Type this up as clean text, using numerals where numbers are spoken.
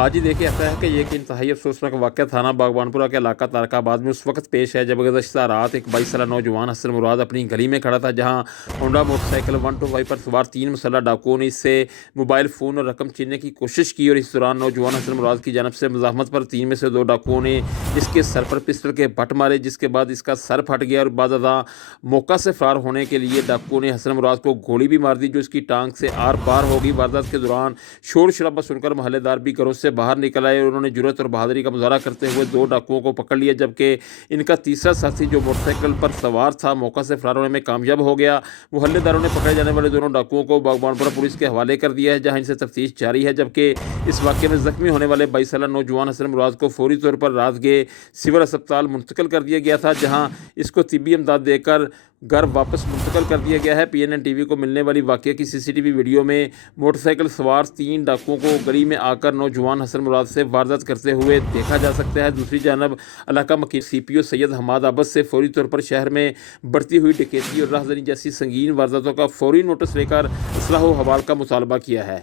आज ही देखिए ऐसा है कि ये एक इंतहाई अफसोसनाक वाक़या थाना बागबानपुरा के इलाका तारकाबाद में उस वक्त पेश है जब गुज़श्ता रात एक 22 साला नौजवान हसन मुराद अपनी गली में खड़ा था, जहां होंडा मोटरसाइकिल 125 पर सवार 3 मुसल्लह डाकुओं ने इससे मोबाइल फ़ोन और रकम छीनने की कोशिश की। और इस दौरान नौजवान हसन मुराद की जानब से मुज़ाहमत पर 3 में से 2 डाकुओं ने इसके सर पर पिस्टल के बट मारे, जिसके बाद इसका सर फट गया। और बाज़ मौका से फ़रार होने के लिए डाकुओं ने हसन मुराद को गोली भी मार दी, जो इसकी टांग से आर पार हो गई। वारदात के दौरान शोर शराबा सुनकर मोहल्लेदार भी घरों से बाहर निकल आए और उन्होंने जुर्रत और बहादुरी का मुजाहरा करते हुए 2 डाकुओं को पकड़ लिया, जबकि इनका तीसरा साथी जो मोटरसाइकिल पर सवार था मौका से फरार होने में कामयाब हो गया। मोहल्लेदारों ने पकड़े जाने वाले दोनों डाकुओं को बागबानपुरा पुलिस के हवाले कर दिया है, जहां इनसे तफ्तीश जारी है। जबकि इस वाक़े में जख्मी होने वाले 22 साला नौजवान हसन मुराद को फौरी तौर पर रातगे सिविल अस्पताल मुंतकिल कर दिया गया था, जहाँ इसको तिब्बी इमदाद देकर घर वापस मुंतकिल कर दिया गया है। PNN TV को मिलने वाली वाक़े की CCTV वीडियो में मोटरसाइकिल सवार 3 डाकुओं को गली में आकर नौजवान हसन मुराद से वारदात करते हुए देखा जा सकता है। दूसरी जानब इलाका मकीर CPO सैयद हमाद आबद से फौरी तौर पर शहर में बढ़ती हुई डकैती और राहदरी जैसी संगीन वारदातों का फौरी नोटिस लेकर इस्लाह व हवाल का मुतालबा किया है।